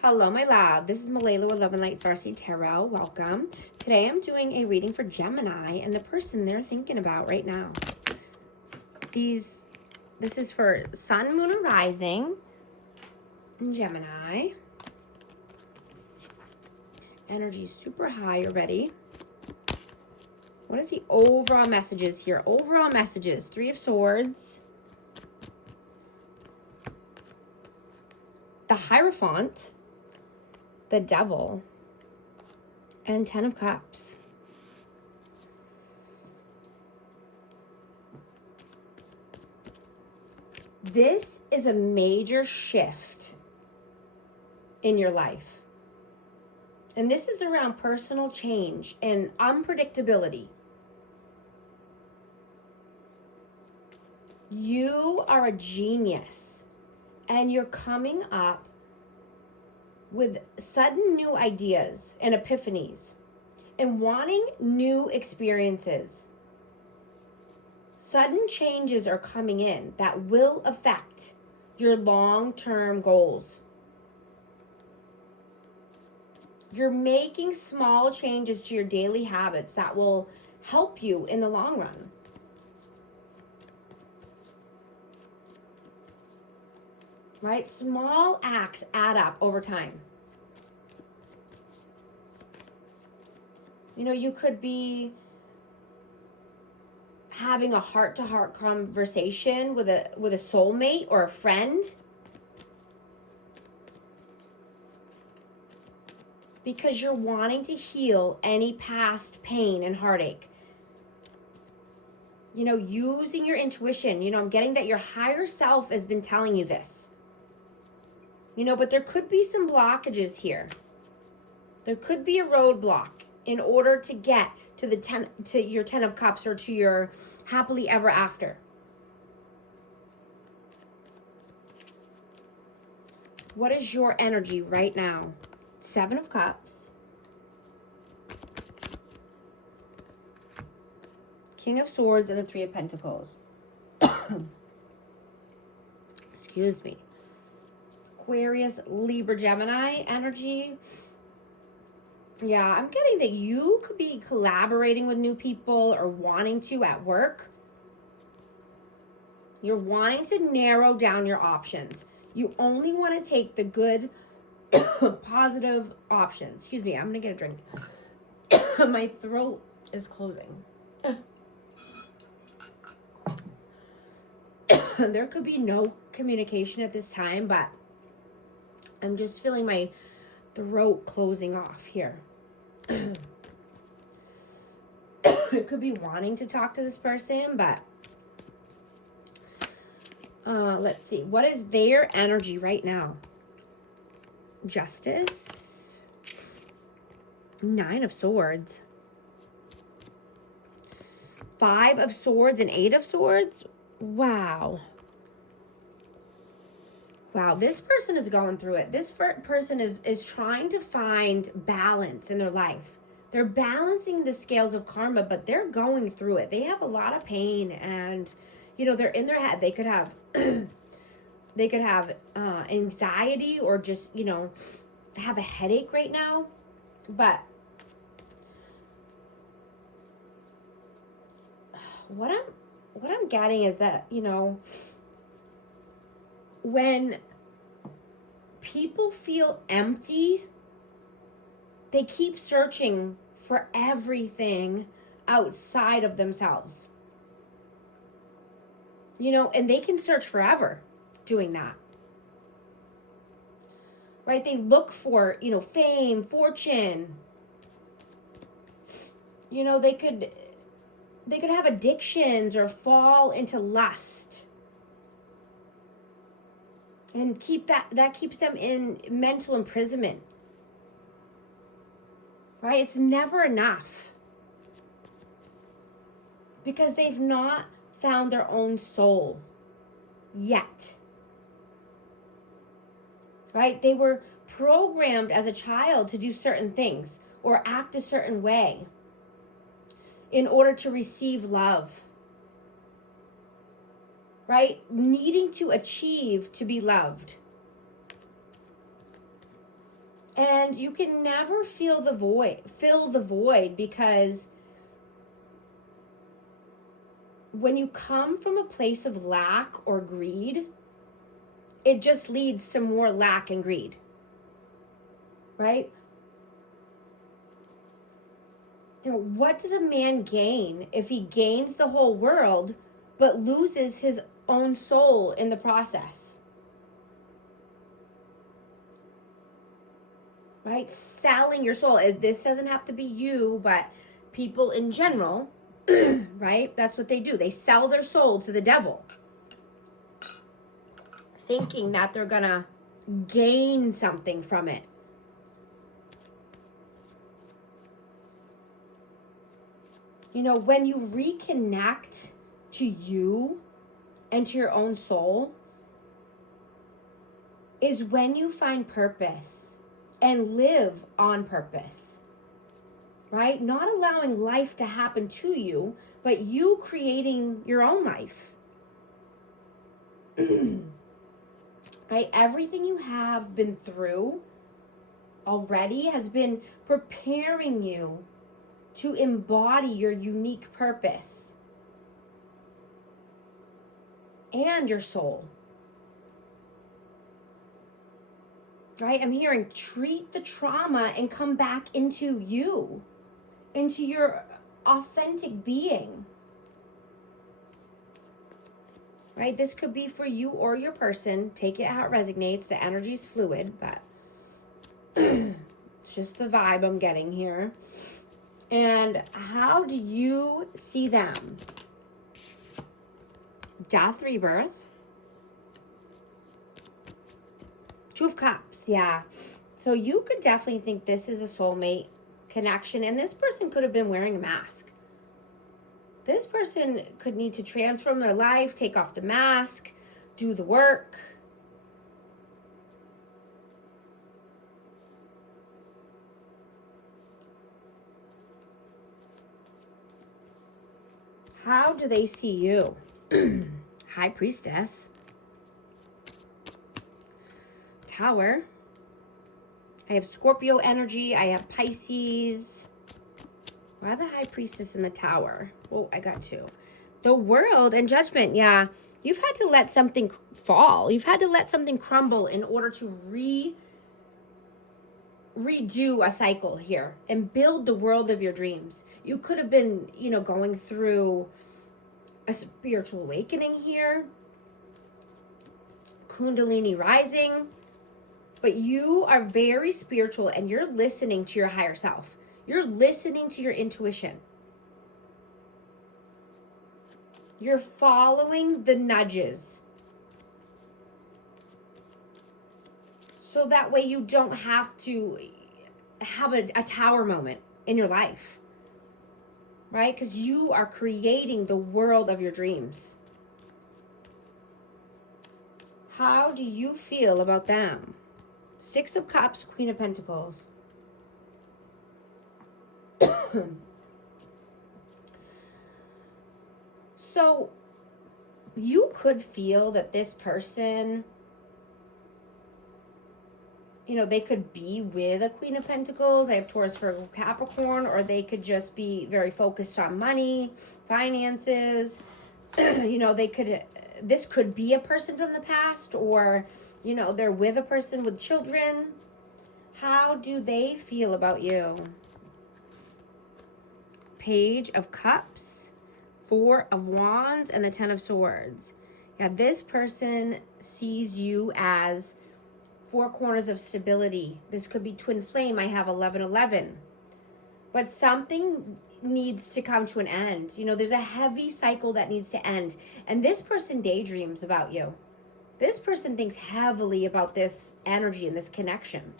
Hello, my love. This is Malayla with Love and Light Starseed Tarot. Welcome. Today I'm doing a reading for Gemini and the person they're thinking about right now. This is for Sun, Moon, and Rising in Gemini. Energy's super high already. What is the overall messages here? Overall messages. 3 of Swords. The Hierophant. The Devil. And 10 of Cups. This is a major shift in your life. And this is around personal change and unpredictability. You are a genius and you're coming up with sudden new ideas and epiphanies and wanting new experiences. Sudden changes are coming in that will affect your long-term goals. You're making small changes to your daily habits that will help you in the long run. Right? Small acts add up over time. You know, you could be having a heart-to-heart conversation with a soulmate or a friend, because you're wanting to heal any past pain and heartache. You know, using your intuition. You know, I'm getting that your higher self has been telling you this. You know, but there could be some blockages here. There could be a roadblock in order to get to your 10 of Cups or to your happily ever after. What is your energy right now? 7 of Cups. King of Swords and the 3 of Pentacles. Excuse me. Aquarius, Libra, Gemini energy. Yeah, I'm getting that you could be collaborating with new people or wanting to at work. You're wanting to narrow down your options. You only want to take the good, positive options. Excuse me, I'm going to get a drink. My throat is closing. There could be no communication at this time, but I'm just feeling my throat closing off here. It could be wanting to talk to this person, but let's see. What is their energy right now? Justice. 9 of Swords. 5 of Swords and 8 of Swords. Wow. Wow, this person is going through it. This person is trying to find balance in their life. They're balancing the scales of karma, but they're going through it. They have a lot of pain, and you know, they're in their head. They could have anxiety, or just, you know, have a headache right now. But what I'm getting is that, you know, when people feel empty, they keep searching for everything outside of themselves. You know, and they can search forever doing that. Right? They look for, you know, fame, fortune. You know, they could have addictions or fall into lust. And that keeps them in mental imprisonment. Right? It's never enough. Because they've not found their own soul yet. Right? They were programmed as a child to do certain things or act a certain way in order to receive love. Right? Needing to achieve to be loved. And you can never fill the void, because when you come from a place of lack or greed, it just leads to more lack and greed, right? You know, what does a man gain if he gains the whole world but loses his own soul in the process? Right? Selling your soul. This doesn't have to be you, but people in general, right? That's what they do. They sell their soul to the devil, thinking that they're gonna gain something from it. You know, when you reconnect to you and to your own soul is when you find purpose and live on purpose, right? Not allowing life to happen to you, but you creating your own life. Right? Everything you have been through already has been preparing you to embody your unique purpose and your soul. Right? I'm hearing treat the trauma and come back into you, into your authentic being. Right? This could be for you or your person. Take it how it resonates. The energy's fluid, but it's just the vibe I'm getting here. And how do you see them? Death, rebirth. Two of Cups, yeah. So you could definitely think this is a soulmate connection. And this person could have been wearing a mask. This person could need to transform their life, take off the mask, do the work. How do they see you? High Priestess. Tower. I have Scorpio energy. I have Pisces. Why the High Priestess in the Tower? Oh, I got two. The World and Judgment. Yeah. You've had to let something fall. You've had to let something crumble in order to redo a cycle here and build the world of your dreams. You could have been, going through a spiritual awakening here. Kundalini rising. But you are very spiritual and you're listening to your higher self. You're listening to your intuition. You're following the nudges. So that way you don't have to have a tower moment in your life. Right? Because you are creating the world of your dreams. How do you feel about them? Six of Cups, Queen of Pentacles. So you could feel that this person, they could be with a Queen of Pentacles. I have Taurus, Virgo, Capricorn, or they could just be very focused on money, finances. This could be a person from the past, or, they're with a person with children. How do they feel about you? Page of Cups, Four of Wands, and the Ten of Swords. Yeah, this person sees you as four corners of stability. This could be twin flame. I have 1111. But something needs to come to an end. There's a heavy cycle that needs to end. And this person daydreams about you. This person thinks heavily about this energy and this connection.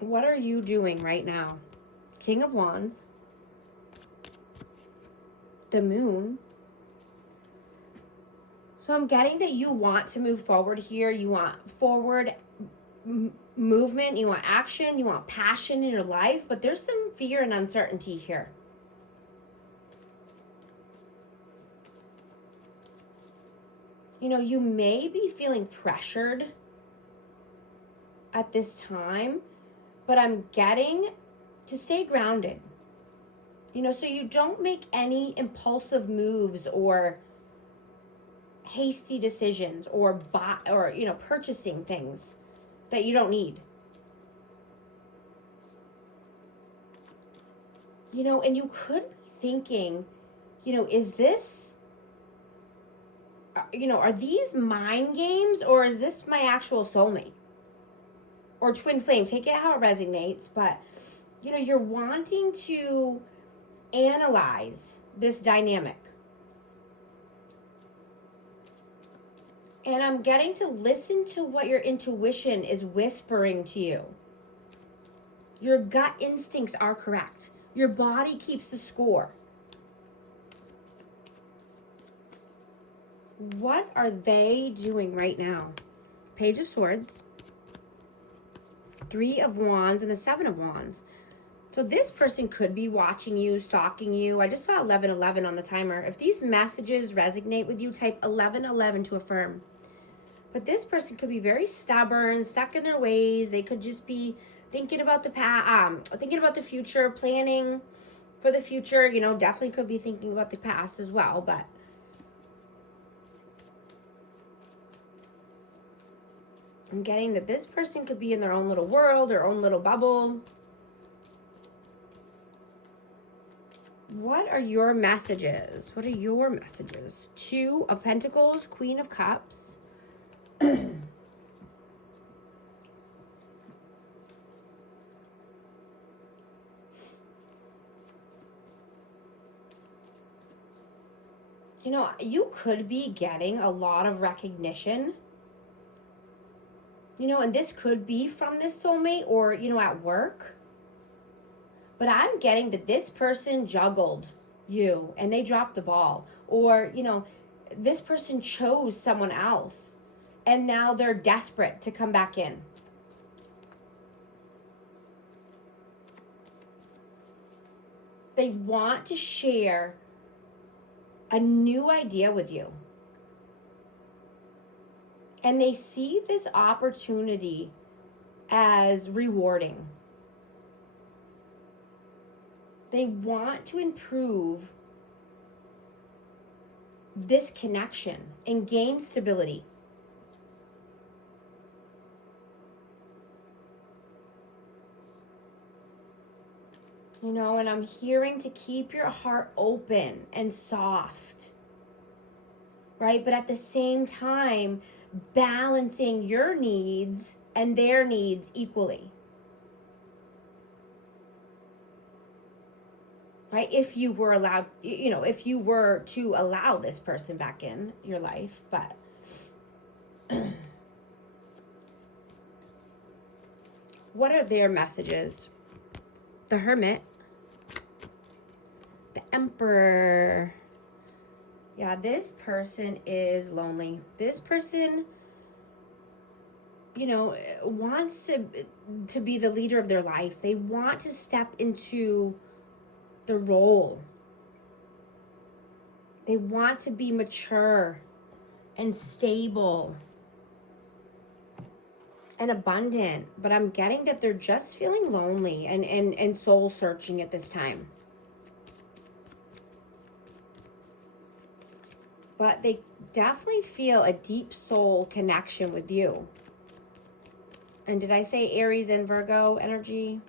What are you doing right now? King of Wands. The Moon. So I'm getting that you want to move forward here. You want forward movement. You want action. You want passion in your life. But there's some fear and uncertainty here. You know, you may be feeling pressured at this time, but I'm getting to stay grounded. You know, so you don't make any impulsive moves or hasty decisions or purchasing things that you don't need. You know, and you could be thinking, you know, is this, you know, are these mind games, or is this my actual soulmate or twin flame? Take it how it resonates, but you know, you're wanting to analyze this dynamic. And I'm getting to listen to what your intuition is whispering to you. Your gut instincts are correct. Your body keeps the score. What are they doing right now? Page of Swords, Three of Wands, and the Seven of Wands. So this person could be watching you, stalking you. I just saw 1111 on the timer. If these messages resonate with you, type 1111 to affirm. But this person could be very stubborn, stuck in their ways. They could just be thinking about the past, thinking about the future, planning for the future. You know, definitely could be thinking about the past as well. But I'm getting that this person could be in their own little world, their own little bubble. What are your messages? What are your messages? Two of Pentacles, Queen of Cups. You know, you could be getting a lot of recognition. You know, and this could be from this soulmate or, you know, at work. But I'm getting that this person juggled you and they dropped the ball. Or, you know, this person chose someone else and now they're desperate to come back in. They want to share a new idea with you. And they see this opportunity as rewarding. They want to improve this connection and gain stability. You know, and I'm hearing to keep your heart open and soft, right? But at the same time, balancing your needs and their needs equally. Right? If you were allowed, you know, if you were to allow this person back in your life, but what are their messages? The Hermit, the Emperor. Yeah, this person is lonely. This person, you know, wants to be the leader of their life. They want to step into the role. They want to be mature and stable and abundant, but I'm getting that they're just feeling lonely and soul searching at this time. But they definitely feel a deep soul connection with you. And did I say Aries and Virgo energy?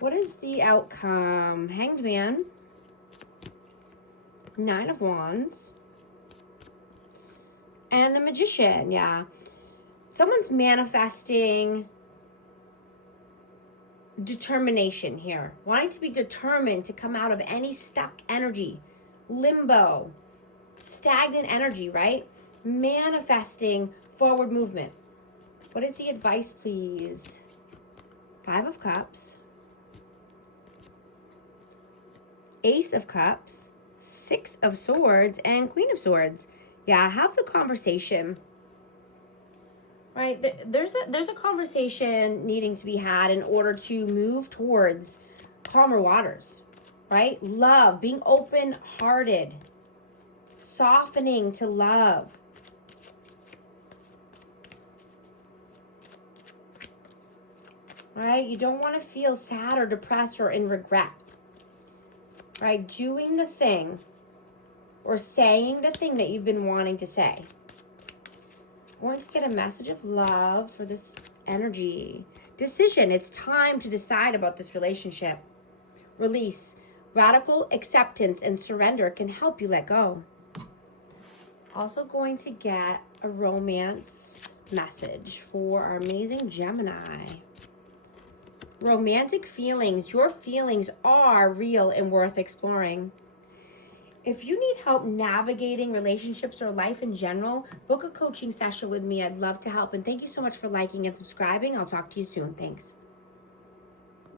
What is the outcome? Hanged Man, Nine of Wands, and the Magician. Yeah. Someone's manifesting determination here. Wanting to be determined to come out of any stuck energy, limbo, stagnant energy, right? Manifesting forward movement. What is the advice, please? Five of Cups, Ace of Cups, Six of Swords, and Queen of Swords. Yeah, have the conversation. Right? There's a conversation needing to be had in order to move towards calmer waters. Right? Love, being open-hearted, softening to love. All right? You don't want to feel sad or depressed or in regret. All right? Doing the thing or saying the thing that you've been wanting to say. I'm going to get a message of love for this energy. Decision. It's time to decide about this relationship. Release. Radical acceptance and surrender can help you let go. Also going to get a romance message for our amazing Gemini. Romantic feelings. Your feelings are real and worth exploring. If you need help navigating relationships or life in general, book a coaching session with me. I'd love to help. And thank you so much for liking and subscribing. I'll talk to you soon. Thanks.